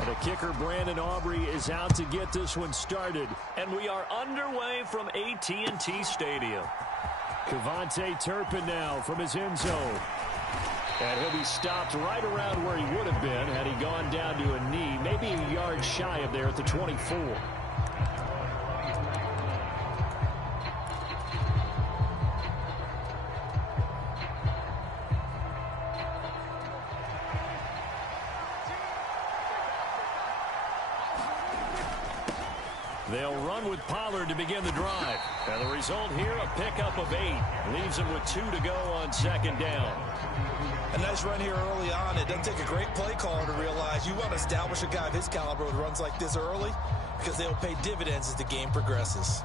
And the kicker, Brandon Aubrey, is out to get this one started. And we are underway from AT&T Stadium. Kevontae Turpin now from his end zone. And he'll be stopped right around where he would have been had he gone down to a knee, maybe a yard shy of there at the 24. They'll run with Pollard to begin the drive. And the result here, a pickup of 8. Leaves him with 2 to go on second down. A nice run here early on. It doesn't take a great play caller to realize you want to establish a guy of his caliber with runs like this early because they'll pay dividends as the game progresses.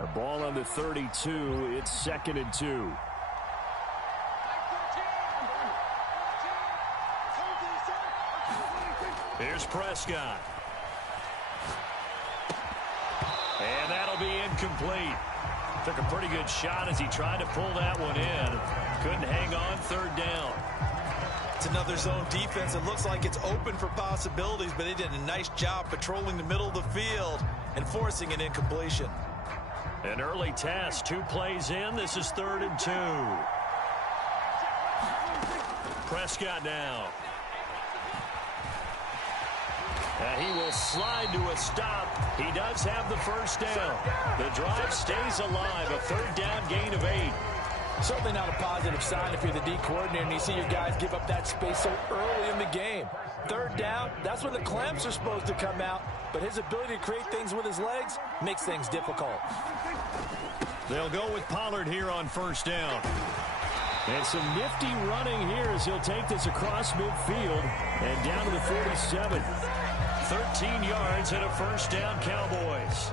The ball on the 32. It's 2nd and 2. Here's Prescott. And that'll be incomplete. Took a pretty good shot as he tried to pull that one in. Couldn't hang on, 3rd down. It's another zone defense. It looks like it's open for possibilities, but they did a nice job patrolling the middle of the field and forcing an incompletion. An early test, 2 plays in. This is 3rd and 2. Prescott now. He will slide to a stop. He does have the first down. The drive stays alive. A 3rd down gain of 8. Certainly not a positive sign if you're the D coordinator and you see your guys give up that space so early in the game. 3rd down, that's when the clamps are supposed to come out. But his ability to create things with his legs makes things difficult. They'll go with Pollard here on 1st down. And some nifty running here as he'll take this across midfield and down to the 47. 13 yards and a 1st down, Cowboys.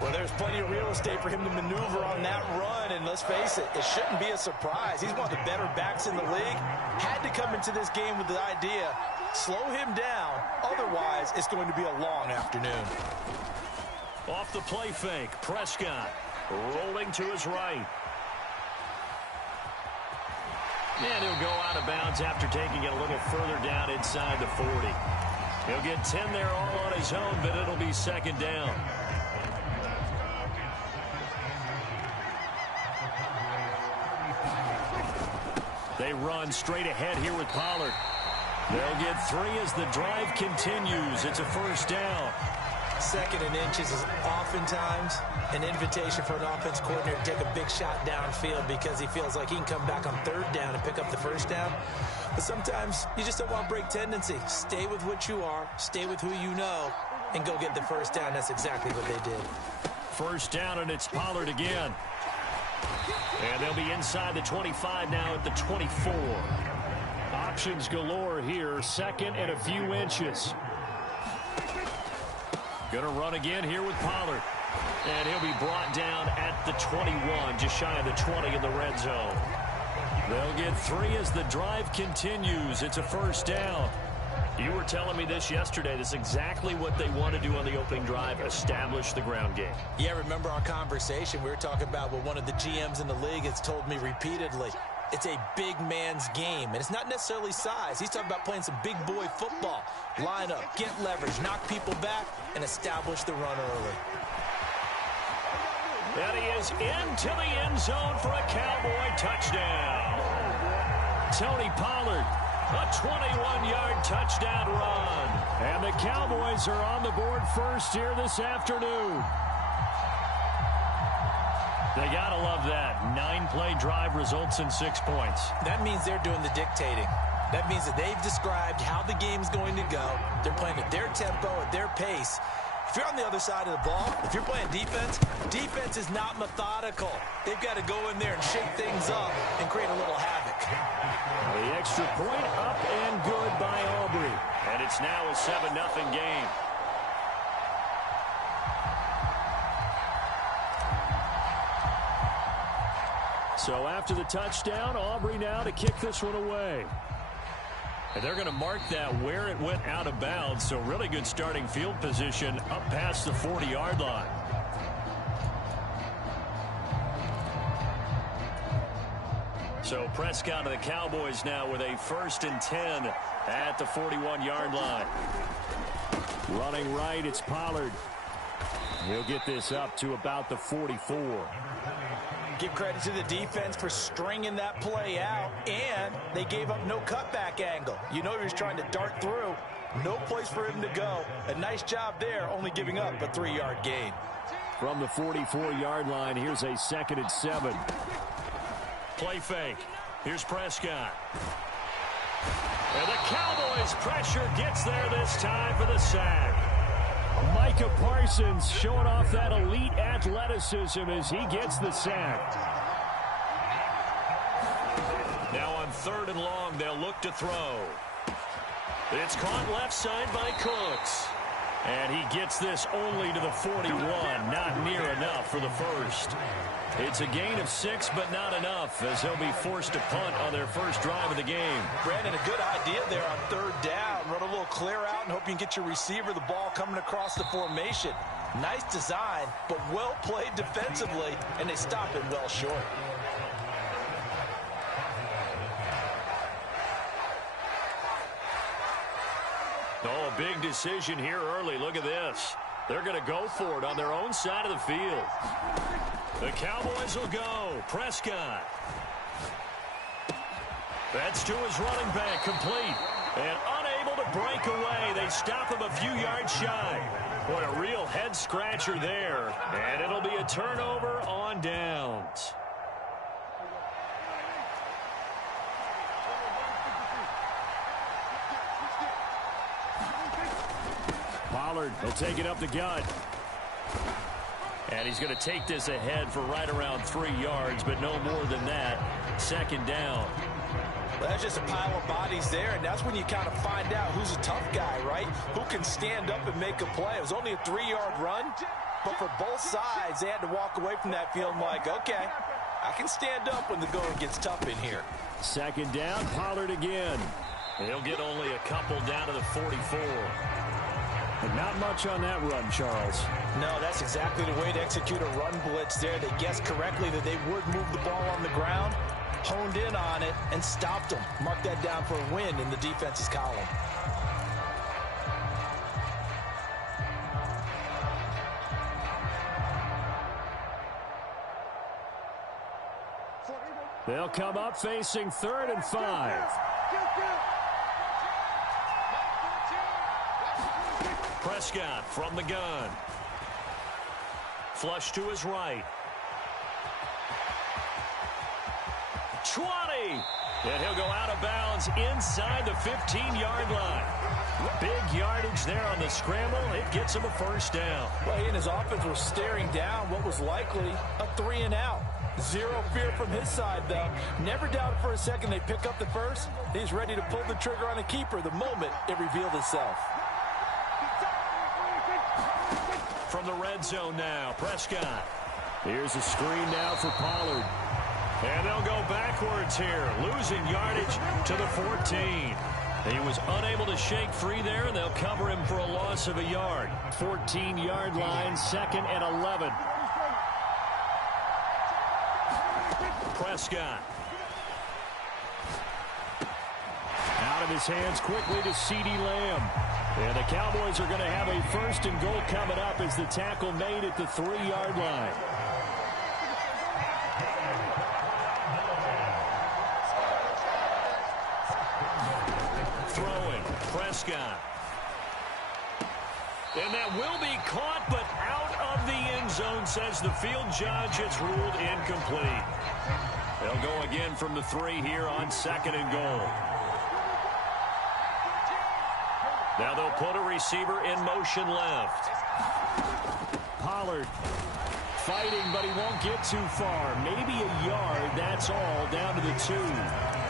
Well, there's plenty of real estate for him to maneuver on that run, and let's face it, it shouldn't be a surprise. He's one of the better backs in the league. Had to come into this game with the idea, slow him down, otherwise it's going to be a long afternoon. Off the play fake, Prescott rolling to his right. And he'll go out of bounds after taking it a little further down inside the 40. He'll get 10 there all on his own, but it'll be 2nd down. They run straight ahead here with Pollard. They'll get 3 as the drive continues. It's a 1st down. 2nd and inches is oftentimes an invitation for an offense coordinator to take a big shot downfield because he feels like he can come back on 3rd down and pick up the 1st down. But sometimes you just don't want to break tendency. Stay with what you are, stay with who you know, and go get the 1st down. That's exactly what they did. 1st down, and it's Pollard again. And they'll be inside the 25 now at the 24. Options galore here, 2nd and a few inches. Going to run again here with Pollard. And he'll be brought down at the 21, just shy of the 20 in the red zone. They'll get 3 as the drive continues. It's a 1st down. You were telling me this yesterday. This is exactly what they want to do on the opening drive, establish the ground game. Yeah, remember our conversation. We were talking about what one of the GMs in the league has told me repeatedly. It's a big man's game, and it's not necessarily size. He's talking about playing some big boy football. Line up, get leverage, knock people back, and establish the run early. And he is into the end zone for a Cowboy touchdown. Tony Pollard, a 21-yard touchdown run. And the Cowboys are on the board first here this afternoon. They got to love that. 9-play drive results in 6 points. That means they're doing the dictating. That means that they've described how the game's going to go. They're playing at their tempo, at their pace. If you're on the other side of the ball, if you're playing defense, defense is not methodical. They've got to go in there and shake things up and create a little havoc. The extra point up and good by Aubrey. And it's now a 7-0 game. So after the touchdown, Aubrey now to kick this one away. And they're going to mark that where it went out of bounds. So really good starting field position up past the 40-yard line. So Prescott of the Cowboys now with a 1st and 10 at the 41-yard line. Running right, it's Pollard. He'll get this up to about the 44. Give credit to the defense for stringing that play out, and they gave up no cutback angle. You know he was trying to dart through. No place for him to go. A nice job there, only giving up a 3-yard gain. From the 44-yard line, here's a 2nd and 7. Play fake. Here's Prescott. And the Cowboys' pressure gets there this time for the sack. Micah Parsons showing off that elite athleticism as he gets the sack. Now on 3rd and long, they'll look to throw. It's caught left side by Cooks. And he gets this only to the 41. Not near enough for the first. It's a gain of 6, but not enough, as he'll be forced to punt on their first drive of the game. Brandon, a good idea there on 3rd down. Run a little clear out and hope you can get your receiver the ball coming across the formation. Nice design, but well played defensively, and they stop it well short. Oh, a big decision here early. Look at this. They're going to go for it on their own side of the field. The Cowboys will go. Prescott. That's to his running back, complete. And unable to break away. They stop him a few yards shy. What a real head-scratcher there. And it'll be a turnover on downs. Pollard will take it up the gut. And he's going to take this ahead for right around 3 yards, but no more than that. 2nd down. Well, that's just a pile of bodies there, and that's when you kind of find out who's a tough guy, right? Who can stand up and make a play. It was only a 3-yard run, but for both sides, they had to walk away from that feeling like, okay, I can stand up when the going gets tough in here. 2nd down, Pollard again. He'll get only a couple down to the 44. But not much on that run, Charles. No, that's exactly the way to execute a run blitz there. They guessed correctly that they would move the ball on the ground, honed in on it, and stopped them. Mark that down for a win in the defense's column. They'll come up facing 3rd and 5. Prescott from the gun. Flush to his right. 20. And he'll go out of bounds inside the 15-yard line. Big yardage there on the scramble. It gets him a 1st down. Well, he and his offense were staring down what was likely a 3-and-out. Zero fear from his side, though. Never doubted for a second they'd pick up the first. He's ready to pull the trigger on a keeper the moment it revealed itself. From the red zone now, Prescott. Here's a screen now for Pollard. And they'll go backwards here, losing yardage to the 14. He was unable to shake free there, and they'll cover him for a loss of a yard. 14-yard line, 2nd and 11. Prescott. Out of his hands quickly to CeeDee Lamb. And the Cowboys are going to have a 1st and goal coming up as the tackle made at the 3-yard line. Throwing, Prescott. And that will be caught, but out of the end zone, says the field judge. It's ruled incomplete. They'll go again from the 3 here on 2nd and goal. Now they'll put a receiver in motion left. Pollard fighting, but he won't get too far. Maybe a yard, that's all, down to the 2.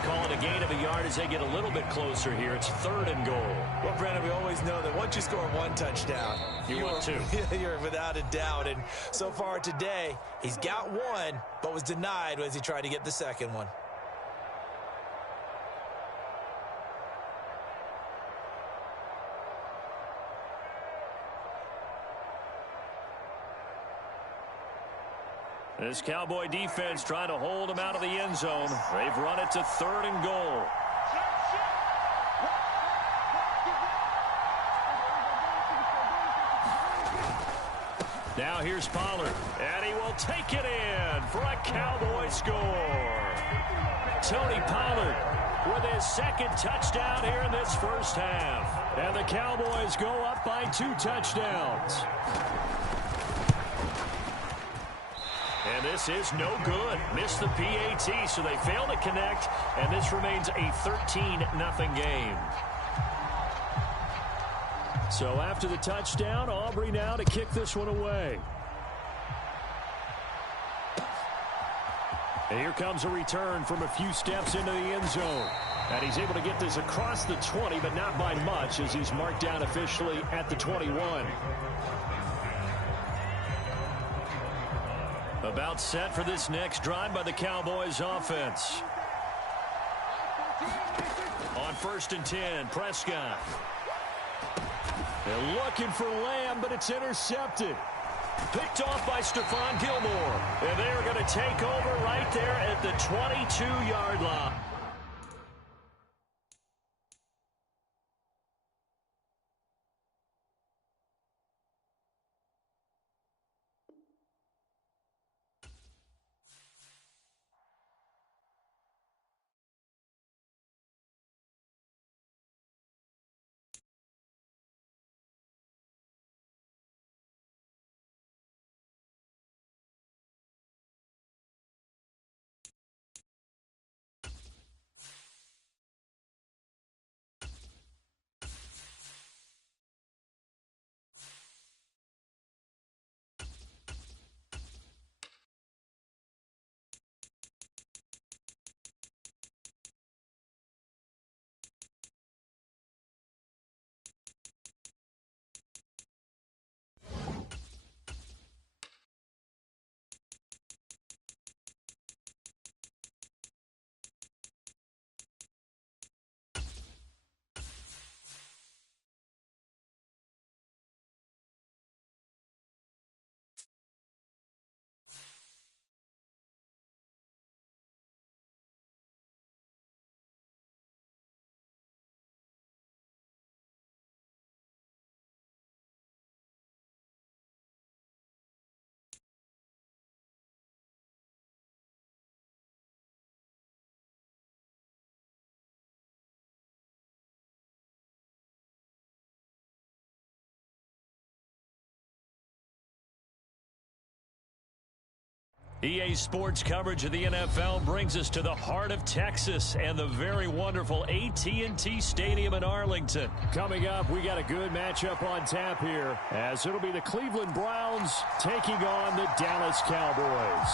Call it a gain of a yard as they get a little bit closer here. It's 3rd and goal. Well, Brandon, we always know that once you score 1 touchdown, you want 2. You're without a doubt. And so far today, he's got 1, but was denied as he tried to get the 2nd one. This Cowboy defense trying to hold him out of the end zone. They've run it to 3rd and goal. Now here's Pollard, and he will take it in for a Cowboy score. Tony Pollard with his 2nd touchdown here in this first half. And the Cowboys go up by 2 touchdowns. And this is no good. Missed the PAT, so they fail to connect, and this remains a 13-0 game. So after the touchdown, Aubrey now to kick this one away. And here comes a return from a few steps into the end zone. And he's able to get this across the 20, but not by much, as he's marked down officially at the 21. About set for this next drive by the Cowboys offense. On 1st and 10, Prescott. They're looking for Lamb, but it's intercepted. Picked off by Stephon Gilmore. And they're going to take over right there at the 22-yard line. EA Sports coverage of the NFL brings us to the heart of Texas and the very wonderful AT&T Stadium in Arlington. Coming up, we got a good matchup on tap here, as it'll be the Cleveland Browns taking on the Dallas Cowboys.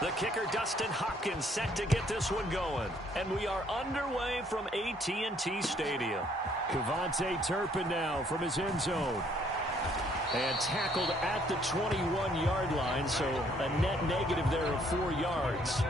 The kicker, Dustin Hopkins, set to get this one going. And we are underway from AT&T Stadium. Cavante Turpin now from his end zone. And tackled at the 21-yard line, so a net negative there of 4 yards.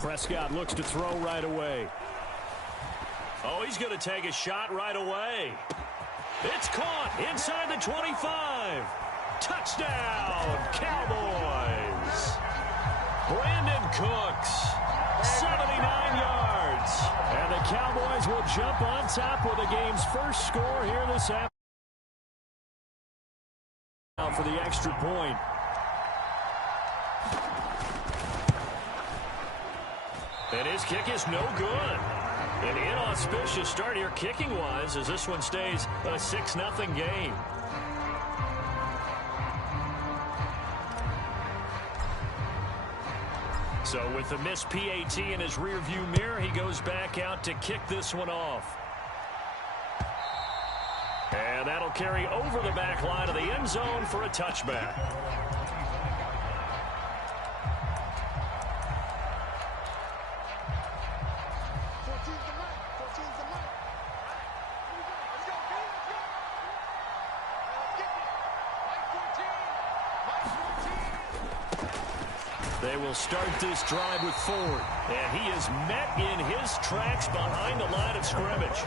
Prescott looks to throw right away. Oh, he's going to take a shot right away. It's caught inside the 25. Touchdown, Cowboys. Brandon Cooks, 79 yards. And the Cowboys will jump on top with the game's first score here this afternoon. For the extra point. And his kick is no good. An inauspicious start here kicking-wise as this one stays a 6-0 game. So with the missed PAT in his rearview mirror, he goes back out to kick this one off. And that'll carry over the back line of the end zone for a touchback. They will start this drive with Ford. And he is met in his tracks behind the line of scrimmage.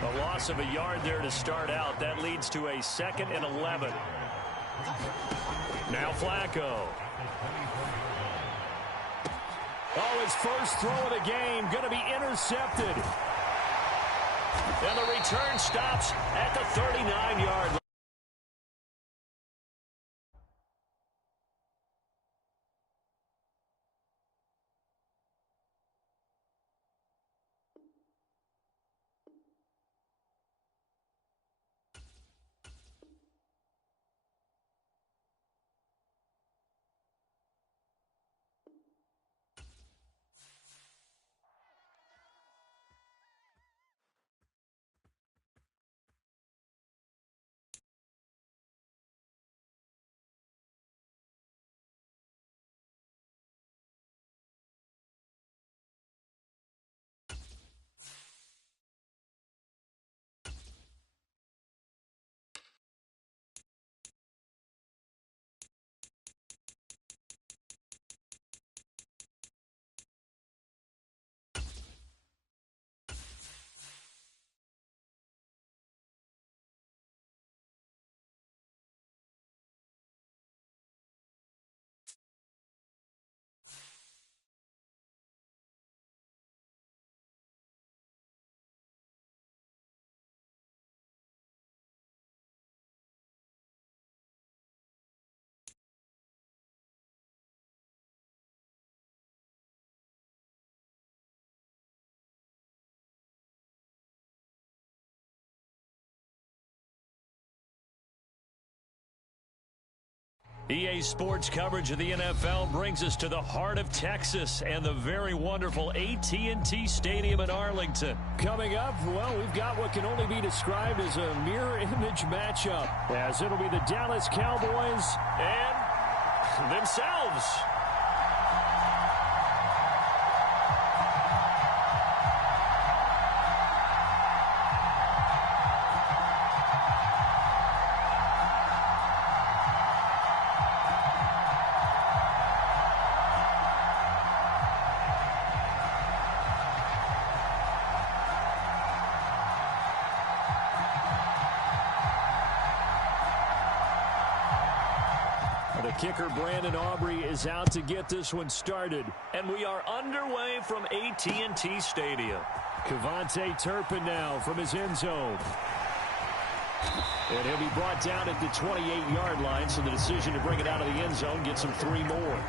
A loss of a yard there to start out. That leads to a 2nd and 11. Now Flacco. Oh, his first throw of the game going to be intercepted. And the return stops at the 39-yard line. EA Sports coverage of the NFL brings us to the heart of Texas and the very wonderful AT&T Stadium in Arlington. Coming up, well, we've got what can only be described as a mirror image matchup, as it'll be the Dallas Cowboys and themselves. The kicker, Brandon Aubrey, is out to get this one started. And we are underway from AT&T Stadium. Cavante Turpin now from his end zone. And he'll be brought down at the 28-yard line, so the decision to bring it out of the end zone gets him 3 more.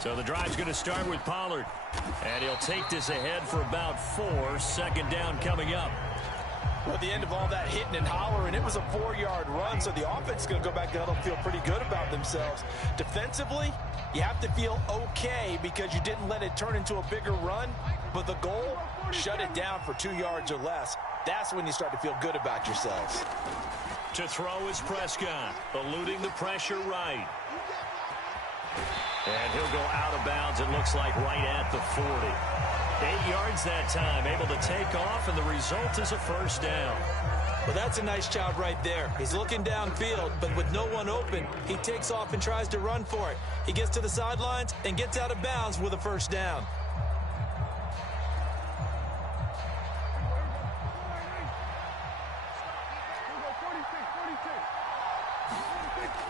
So the drive's going to start with Pollard. And he'll take this ahead for about 4. 2nd down coming up. Well, at the end of all that hitting and hollering, it was a 4-yard run, so the offense is going to go back down and feel pretty good about themselves. Defensively, you have to feel okay because you didn't let it turn into a bigger run, but the goal, shut it down for 2 yards or less. That's when you start to feel good about yourselves. To throw is Prescott, eluding the pressure right. And he'll go out of bounds, it looks like, right at the 40. 8 yards that time, able to take off, and the result is a 1st down. Well, that's a nice job right there. He's looking downfield, but with no one open, he takes off and tries to run for it. He gets to the sidelines and gets out of bounds with a 1st down.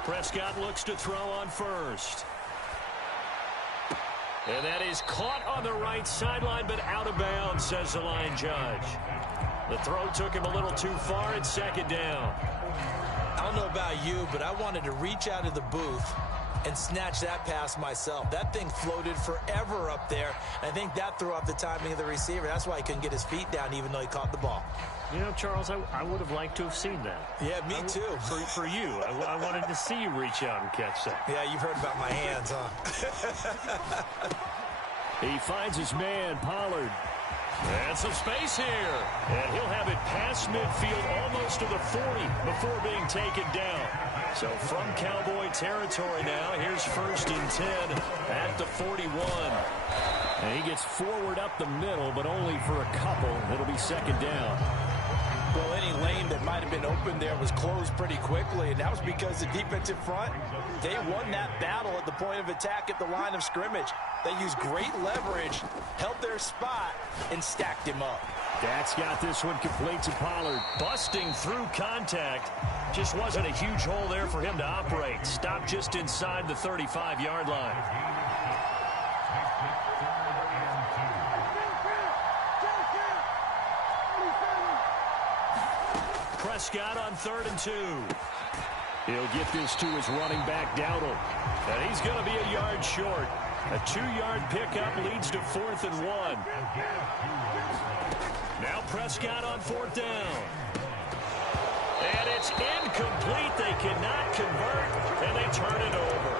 Prescott looks to throw on 1st. And that is caught on the right sideline, but out of bounds, says the line judge. The throw took him a little too far. It's second down. I don't know about you, but I wanted to reach out of the booth and snatch that pass myself. That thing floated forever up there. I think that threw off the timing of the receiver. That's why he couldn't get his feet down, even though he caught the ball. You know, Charles, I would have liked to have seen that. Yeah, me too. For you. I wanted to see you reach out and catch that. Yeah, you've heard about my hands, huh? He finds his man, Pollard. And some space here. And he'll have it past midfield almost to the 40 before being taken down. So from Cowboy territory now, here's 1st and 10 at the 41. And he gets forward up the middle, but only for a couple. It'll be second down. Well, any lane that might have been open there was closed pretty quickly, and that was because the defensive front, they won that battle at the point of attack at the line of scrimmage. They used great leverage, held their spot, and stacked him up. That's got this one complete to Pollard. Busting through contact. Just wasn't a huge hole there for him to operate. Stopped just inside the 35-yard line. Prescott on 3rd and 2. He'll get this to his running back, Dowdle. And he's going to be a yard short. A 2-yard pickup leads to 4th and 1. Now Prescott on 4th down. And it's incomplete. They cannot convert, and they turn it over.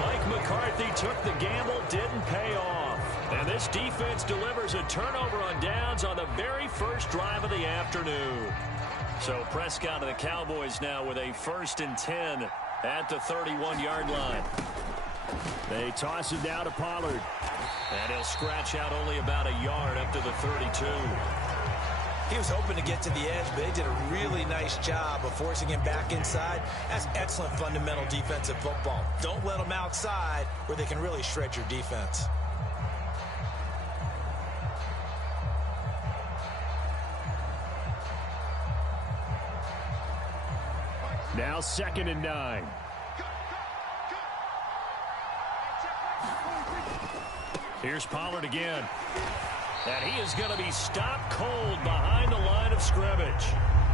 Mike McCarthy took the gamble, didn't pay off. And this defense delivers a turnover on downs on the very first drive of the afternoon. So Prescott and the Cowboys now with a 1st and 10 at the 31-yard line. They toss it down to Pollard. And he'll scratch out only about a yard up to the 32. He was hoping to get to the edge, but they did a really nice job of forcing him back inside. That's excellent fundamental defensive football. Don't let them outside where they can really shred your defense. Now 2nd and 9. Here's Pollard again. And he is going to be stopped cold behind the line of scrimmage.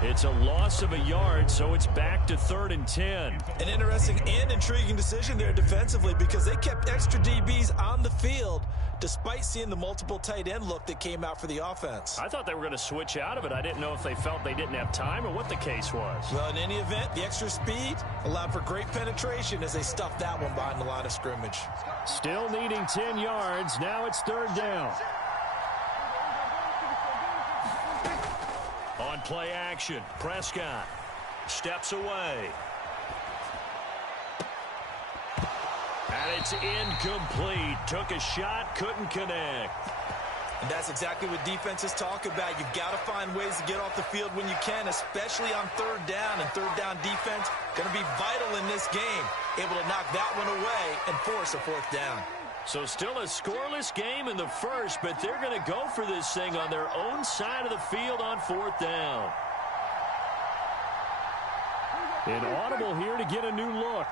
It's a loss of a yard, so it's back to 3rd and 10. An interesting and intriguing decision there defensively because they kept extra DBs on the field despite seeing the multiple tight end look that came out for the offense. I thought they were going to switch out of it. I didn't know if they felt they didn't have time or what the case was. Well, in any event, the extra speed allowed for great penetration as they stuffed that one behind the line of scrimmage. Still needing 10 yards. Now it's 3rd down. On play action, Prescott steps away. And it's incomplete. Took a shot, couldn't connect. And that's exactly what defenses talk about. You've got to find ways to get off the field when you can, especially on 3rd down. And 3rd down defense going to be vital in this game. Able to knock that one away and force a 4th down. So still a scoreless game in the first, but they're going to go for this thing on their own side of the field on 4th down. An audible here to get a new look.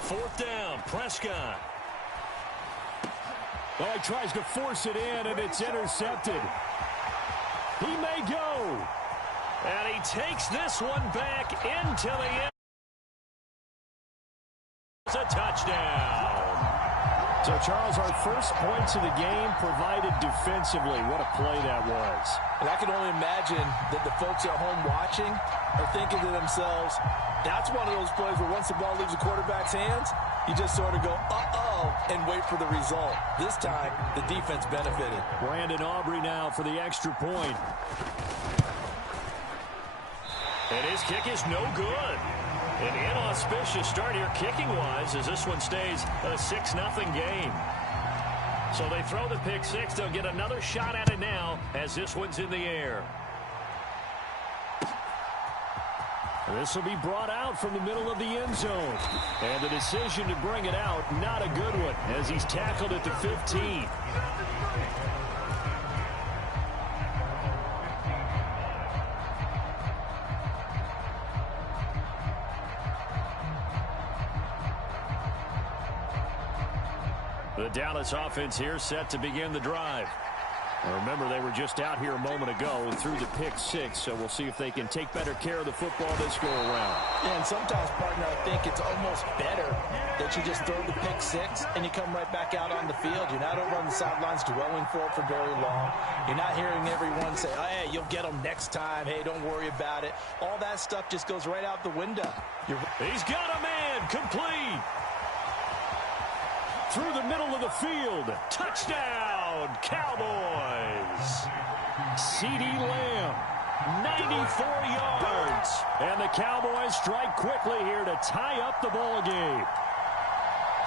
Fourth down, Prescott. Oh, he tries to force it in, and it's intercepted. He may go. And he takes this one back into the end. It's a touchdown. So, Charles, our first points of the game provided defensively. What a play that was. And I can only imagine that the folks at home watching are thinking to themselves, that's one of those plays where once the ball leaves the quarterback's hands, you just sort of go, uh-oh, and wait for the result. This time, the defense benefited. Brandon Aubrey now for the extra point. And his kick is no good. An inauspicious start here kicking-wise as this one stays a 6-0 game. So they throw the pick six. They'll get another shot at it now as this one's in the air. This will be brought out from the middle of the end zone. And the decision to bring it out, not a good one, as he's tackled at the 15. The Dallas offense here set to begin the drive. Now remember, they were just out here a moment ago and threw the pick six, so we'll see if they can take better care of the football this go-around. Yeah, and sometimes, partner, I think it's almost better that you just throw the pick six and you come right back out on the field. You're not over on the sidelines dwelling for it for very long. You're not hearing everyone say, oh, hey, you'll get them next time. Hey, don't worry about it. All that stuff just goes right out the window. He's got a man, complete. Through the middle of the field. Touchdown, Cowboys. CeeDee Lamb, 94 yards. And the Cowboys strike quickly here to tie up the ball game.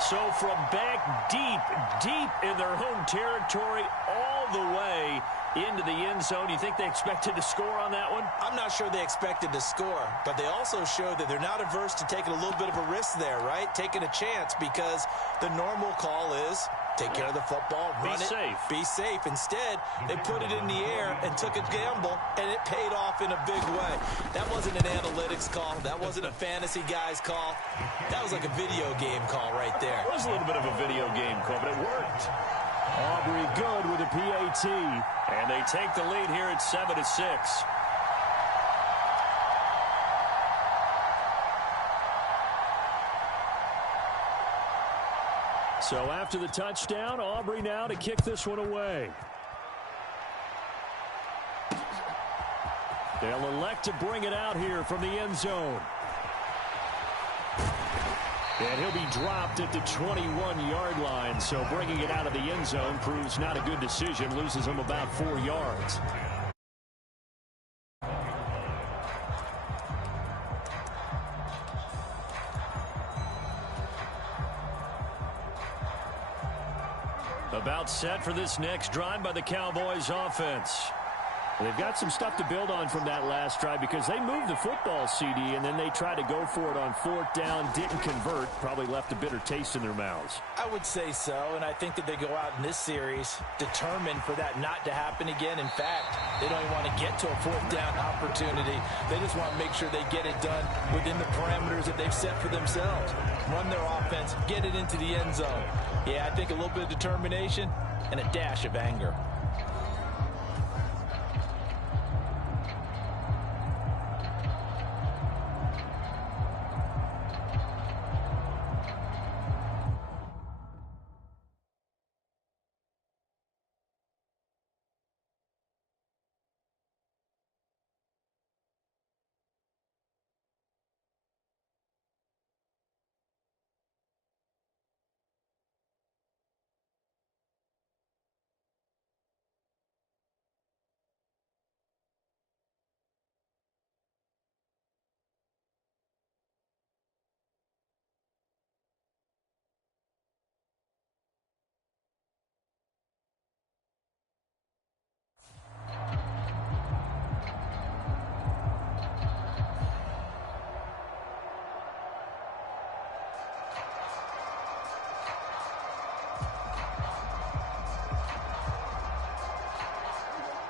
So from back deep in their home territory all the way into the end zone, you think they expected to score on that one? I'm not sure they expected to score, but they also showed that they're not averse to taking a little bit of a risk there, right? Taking a chance, because the normal call is take care of the football, run it, be safe. Instead, they put it in the air and took a gamble, and it paid off in a big way. That wasn't an analytics call. That wasn't a fantasy guy's call. That was like a video game call right there. It was a little bit of a video game call, but it worked. Aubrey good with a PAT, and they take the lead here at 7-6. So after the touchdown, Aubrey now to kick this one away. They'll elect to bring it out here from the end zone. And he'll be dropped at the 21-yard line, so bringing it out of the end zone proves not a good decision, loses him about 4 yards. About set for this next drive by the Cowboys offense. They've got some stuff to build on from that last drive because they moved the football, CD, and then they tried to go for it on fourth down, didn't convert, probably left a bitter taste in their mouths. I would say so, and I think that they go out in this series determined for that not to happen again. In fact, they don't even want to get to a fourth down opportunity. They just want to make sure they get it done within the parameters that they've set for themselves. Run their offense, get it into the end zone. Yeah, I think a little bit of determination and a dash of anger.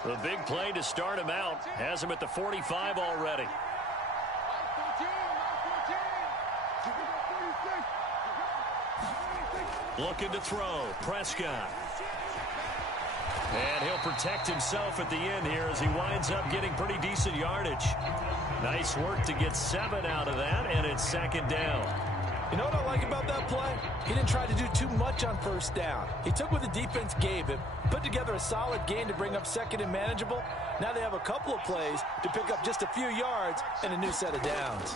The big play to start him out has him at the 45 already. Looking to throw. Prescott. And he'll protect himself at the end here as he winds up getting pretty decent yardage. Nice work to get 7 out of that, and it's second down. You know what I like about that play? He didn't try to do too much on first down. He took what the defense gave him, put together a solid gain to bring up second and manageable. Now they have a couple of plays to pick up just a few yards and a new set of downs.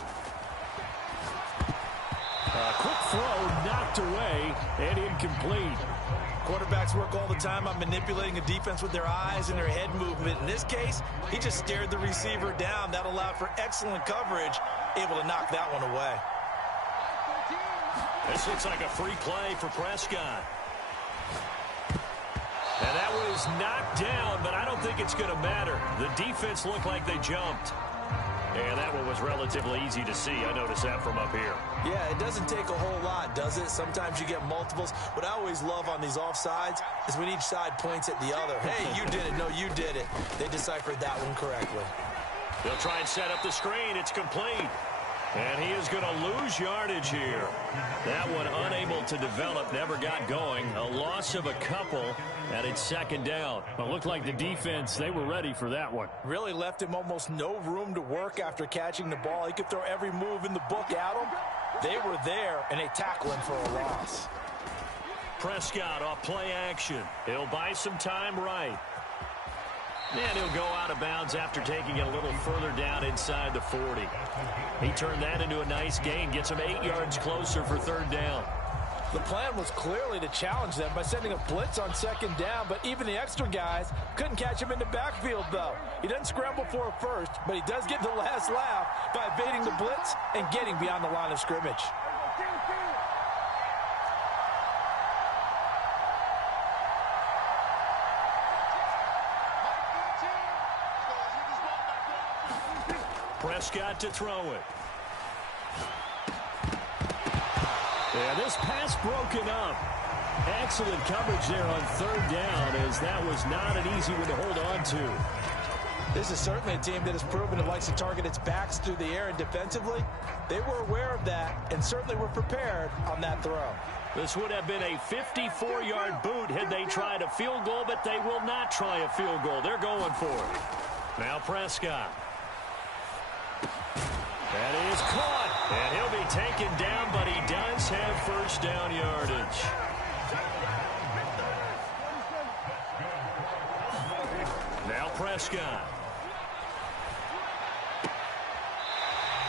Quick throw knocked away and incomplete. Quarterbacks work all the time on manipulating a defense with their eyes and their head movement. In this case, he just stared the receiver down. That allowed for excellent coverage, able to knock that one away. This looks like a free play for Prescott. And that was knocked down, but I don't think it's going to matter. The defense looked like they jumped. And that one was relatively easy to see. I noticed that from up here. Yeah, it doesn't take a whole lot, does it? Sometimes you get multiples. What I always love on these offsides is when each side points at the other. Hey, you did it. No, you did it. They deciphered that one correctly. They'll try and set up the screen. It's complete. And he is going to lose yardage here. That one unable to develop, never got going. A loss of a couple, and it's second down. Well, it looked like the defense, they were ready for that one. Really left him almost no room to work after catching the ball. He could throw every move in the book at him. They were there, and they tackle him for a loss. Prescott off play action. He'll buy some time right. And he'll go out of bounds after taking it a little further down inside the 40. He turned that into a nice gain, gets him 8 yards closer for third down. The plan was clearly to challenge them by sending a blitz on second down, but even the extra guys couldn't catch him in the backfield, though. He doesn't scramble for a first, but he does get the last laugh by evading the blitz and getting beyond the line of scrimmage. Prescott to throw it. Yeah, this pass broken up. Excellent coverage there on third down, as that was not an easy one to hold on to. This is certainly a team that has proven it likes to target its backs through the air, and defensively, they were aware of that and certainly were prepared on that throw. This would have been a 54-yard boot had they tried a field goal, but they will not try a field goal. They're going for it. Now Prescott. That is caught, and he'll be taken down, but he does have first down yardage. Now Prescott.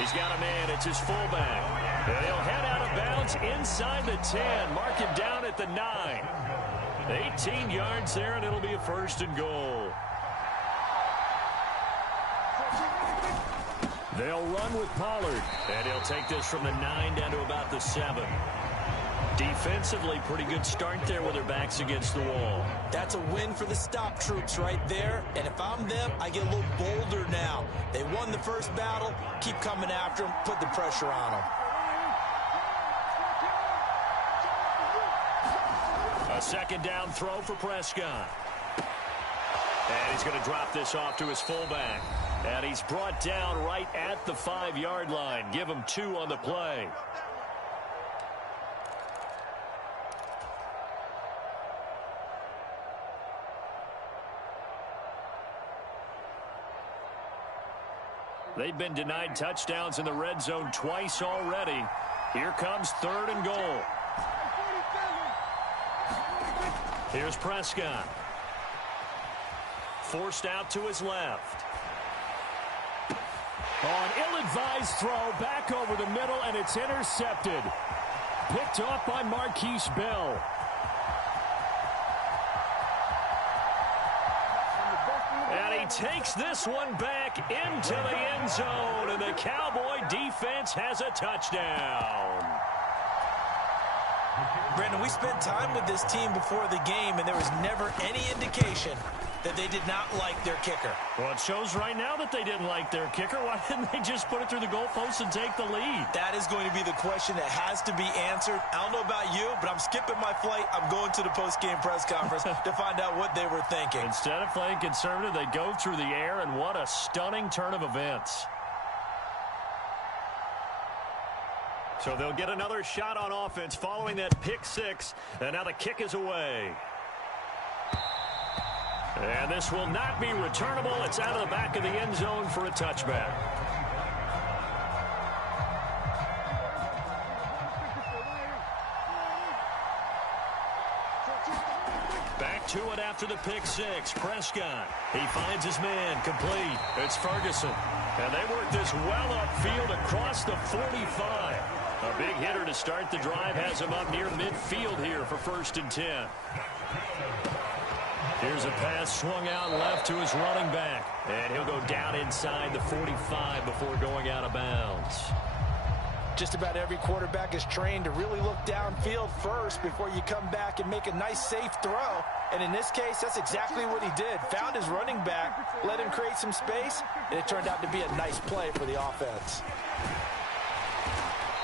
He's got a man. It's his fullback. And he'll head out of bounds inside the 10. Mark him down at the 9. 18 yards there, and it'll be a first and goal. They'll run with Pollard. And he'll take this from the 9 down to about the 7. Defensively, pretty good start there with their backs against the wall. That's a win for the stop troops right there. And if I'm them, I get a little bolder now. They won the first battle. Keep coming after them. Put the pressure on them. A second down throw for Prescott. And he's going to drop this off to his fullback. And he's brought down right at the 5-yard line. Give him 2 on the play. They've been denied touchdowns in the red zone twice already. Here comes third and goal. Here's Prescott. Forced out to his left. An ill-advised throw back over the middle, and it's intercepted. Picked off by Marquise Bell. And he takes this one back into the end zone, and the Cowboy defense has a touchdown. Brandon, we spent time with this team before the game, and there was never any indication that they did not like their kicker. Well, it shows right now that they didn't like their kicker. Why didn't they just put it through the goalpost and take the lead? That is going to be the question that has to be answered. I don't know about you, but I'm skipping my flight. I'm going to the post-game press conference to find out what they were thinking. Instead of playing conservative, they go through the air, and what a stunning turn of events. So they'll get another shot on offense following that pick 6, and now the kick is away. And this will not be returnable. It's out of the back of the end zone for a touchback. Back to it after the pick 6. Prescott. He finds his man. Complete. It's Ferguson. And they work this well upfield across the 45. A big hitter to start the drive has him up near midfield here for 1st and 10. Here's a pass swung out left to his running back. And he'll go down inside the 45 before going out of bounds. Just about every quarterback is trained to really look downfield first before you come back and make a nice, safe throw. And in this case, that's exactly what he did. Found his running back, let him create some space, and it turned out to be a nice play for the offense.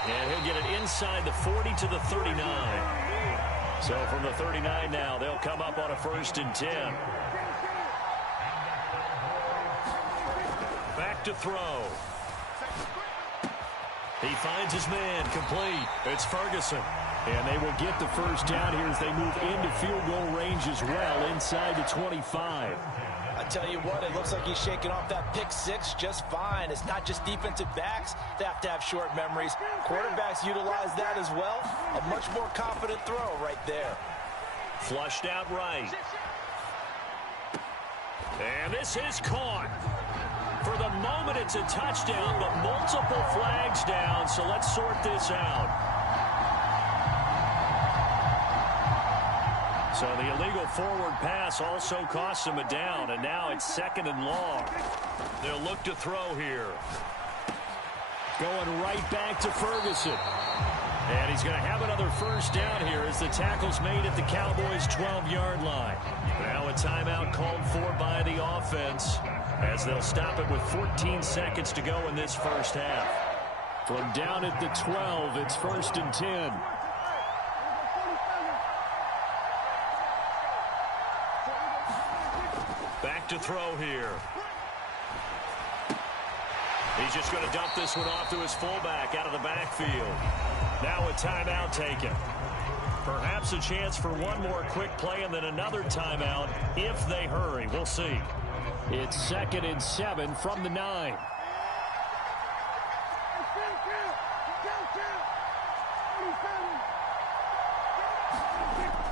And he'll get it inside the 40 to the 39. So from the 39 now, they'll come up on a 1st and 10. Back to throw. He finds his man, complete. It's Ferguson. And they will get the first down here as they move into field goal range as well, inside the 25. I tell you what, it looks like he's shaking off that pick six just fine. It's not just defensive backs that have to have short memories. Quarterbacks utilize that as well. A much more confident throw right there. Flushed out right. And this is caught. For the moment, it's a touchdown, but multiple flags down, so let's sort this out. So the illegal forward pass also costs him a down, and now it's 2nd and long. They'll look to throw here. Going right back to Ferguson. And he's going to have another first down here as the tackle's made at the Cowboys' 12-yard line. Now a timeout called for by the offense as they'll stop it with 14 seconds to go in this first half. From down at the 12, it's 1st and 10. Back to throw here. He's just going to dump this one off to his fullback out of the backfield. Now a timeout taken. Perhaps a chance for one more quick play and then another timeout if they hurry. We'll see. It's 2nd and 7 from the 9.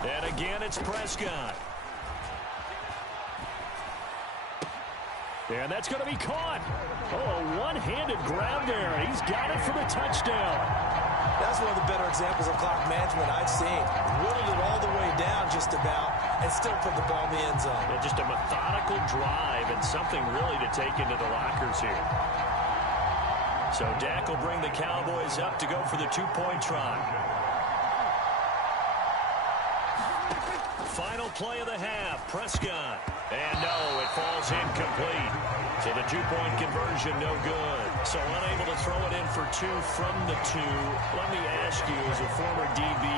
And again, it's Prescott. And that's going to be caught. Oh, a one-handed grab there. He's got it for the touchdown. That's one of the better examples of clock management I've seen. Whittled it all the way down just about and still put the ball in the end zone. Yeah, just a methodical drive and something really to take into the lockers here. So Dak will bring the Cowboys up to go for the two-point try. Final play of the half, Prescott. And no, it falls incomplete. So the two-point conversion, no good. So unable to throw it in for 2 from the 2. Let me ask you, as a former DB,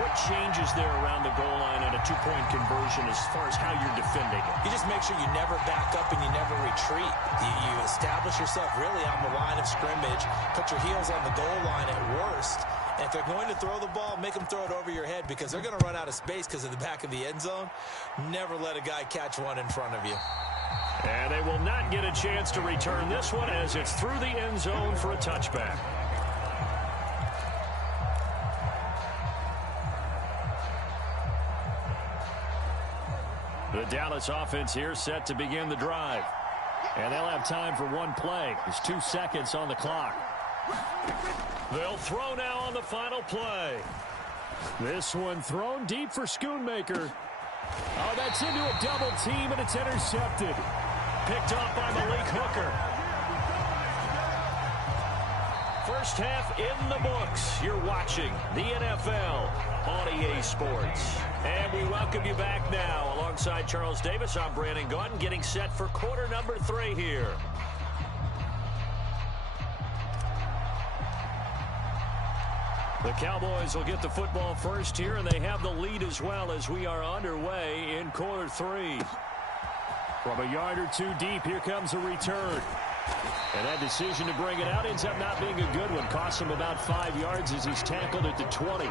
what changes there around the goal line on a two-point conversion as far as how you're defending it? You just make sure you never back up and you never retreat. You establish yourself really on the line of scrimmage, put your heels on the goal line at worst. And if they're going to throw the ball, make them throw it over your head because they're going to run out of space because of the back of the end zone. Never let a guy catch one in front of you. And they will not get a chance to return this one as it's through the end zone for a touchback. The Dallas offense here set to begin the drive. And they'll have time for one play. There's 2 seconds on the clock. They'll throw now on the final play. This one thrown deep for Schoonmaker. Oh, that's into a double team, and it's intercepted. Picked off by Malik Hooker. First half in the books. You're watching the NFL on EA Sports. And we welcome you back now. Alongside Charles Davis, I'm Brandon Gaudin, getting set for quarter number 3 here. The Cowboys will get the football first here, and they have the lead as well as we are underway in quarter 3. From a yard or 2 deep, here comes a return. And that decision to bring it out ends up not being a good one. Costs him about 5 yards as he's tackled at the 20.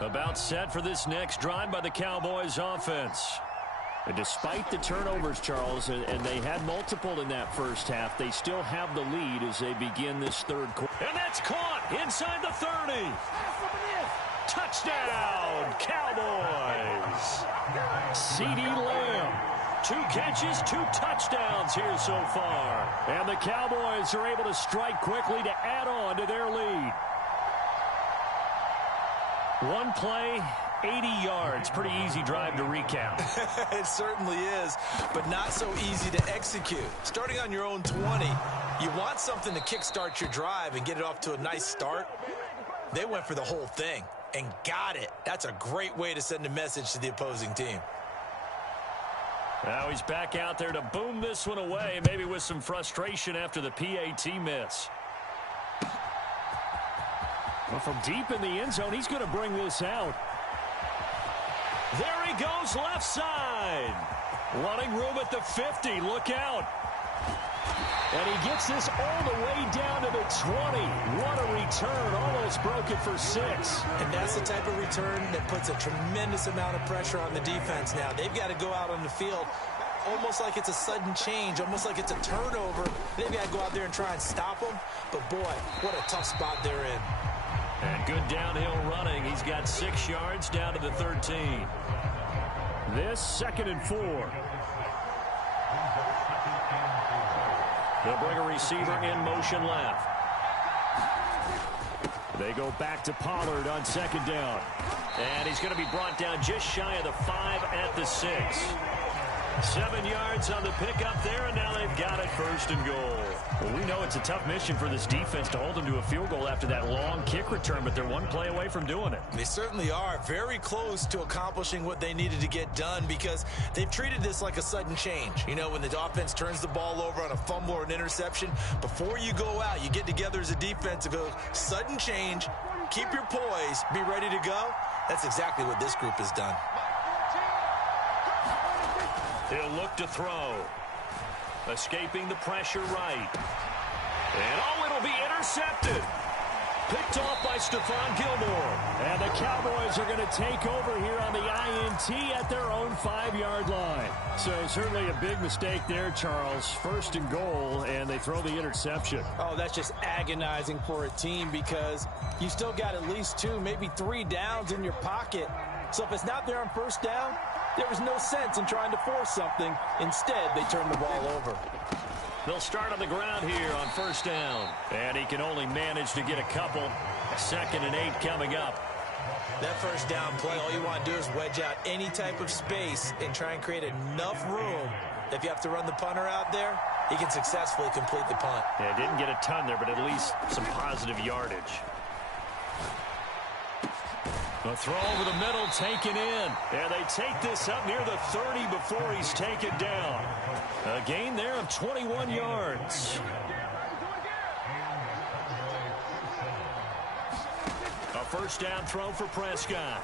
About set for this next drive by the Cowboys offense. And despite the turnovers, Charles, and they had multiple in that first half, they still have the lead as they begin this third quarter. And that's caught inside the 30. Touchdown, Cowboys. CeeDee Lamb. 2 catches, 2 touchdowns here so far. And the Cowboys are able to strike quickly to add on to their lead. One play, 80 yards. Pretty easy drive to recap. It certainly is, but not so easy to execute. Starting on your own 20, you want something to kickstart your drive and get it off to a nice start. They went for the whole thing and got it. That's a great way to send a message to the opposing team. Now he's back out there to boom this one away, maybe with some frustration after the PAT miss. Well, from deep in the end zone, he's going to bring this out. There he goes, left side. Running room at the 50. Look out. And he gets this all the way down to the 20. What a return. Almost broke it for 6. And that's the type of return that puts a tremendous amount of pressure on the defense now. They've got to go out on the field almost like it's a sudden change, almost like it's a turnover. They've got to go out there and try and stop them. But, boy, what a tough spot they're in. And good downhill running. He's got 6 yards down to the 13. This 2nd and 4. They'll bring a receiver in motion left. They go back to Pollard on 2nd down. And he's going to be brought down just shy of the 5 at the 6. 7 yards on the pickup there, and now they've got it 1st and goal. Well, we know it's a tough mission for this defense to hold them to a field goal after that long kick return, but they're one play away from doing it. They certainly are very close to accomplishing what they needed to get done because they've treated this like a sudden change. You know, when the offense turns the ball over on a fumble or an interception, before you go out, you get together as a defense to go, sudden change, keep your poise, be ready to go. That's exactly what this group has done. He'll look to throw. Escaping the pressure right. And oh, it'll be intercepted. Picked off by Stephon Gilmore. And the Cowboys are going to take over here on the INT at their own 5-yard line. So certainly a big mistake there, Charles. 1st and goal, and they throw the interception. Oh, that's just agonizing for a team because you still got at least 2, maybe 3 downs in your pocket. So if it's not there on 1st down, there was no sense in trying to force something. Instead, they turned the ball over. They'll start on the ground here on 1st down. And he can only manage to get a couple. 2nd and 8 coming up. That 1st down play, all you want to do is wedge out any type of space and try and create enough room. If you have to run the punter out there, he can successfully complete the punt. Yeah, didn't get a ton there, but at least some positive yardage. A throw over the middle, taken in. And they take this up near the 30 before he's taken down. A gain there of 21 yards. A 1st down throw for Prescott.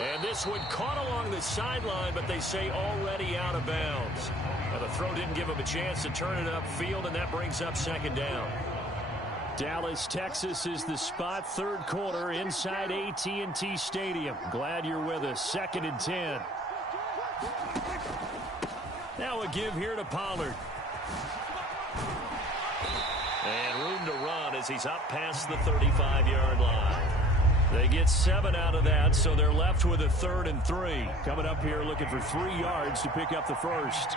And this one caught along the sideline, but they say already out of bounds. Now the throw didn't give him a chance to turn it upfield, and that brings up 2nd down. Dallas, Texas is the spot. 3rd quarter inside AT&T Stadium. Glad you're with us. 2nd and 10. Now a give here to Pollard. And room to run as he's up past the 35-yard line. They get 7 out of that, so they're left with a 3rd and 3. Coming up here looking for 3 yards to pick up the 1st.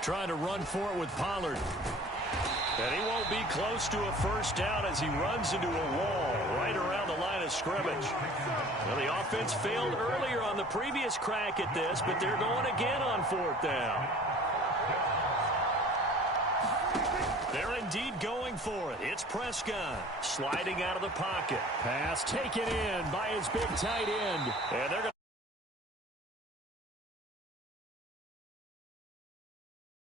Trying to run for it with Pollard. And he won't be close to a 1st down as he runs into a wall right around the line of scrimmage. Well, the offense failed earlier on the previous crack at this, but they're going again on 4th down. They're indeed going for it. It's Prescott sliding out of the pocket. Pass taken in by his big tight end. And they're going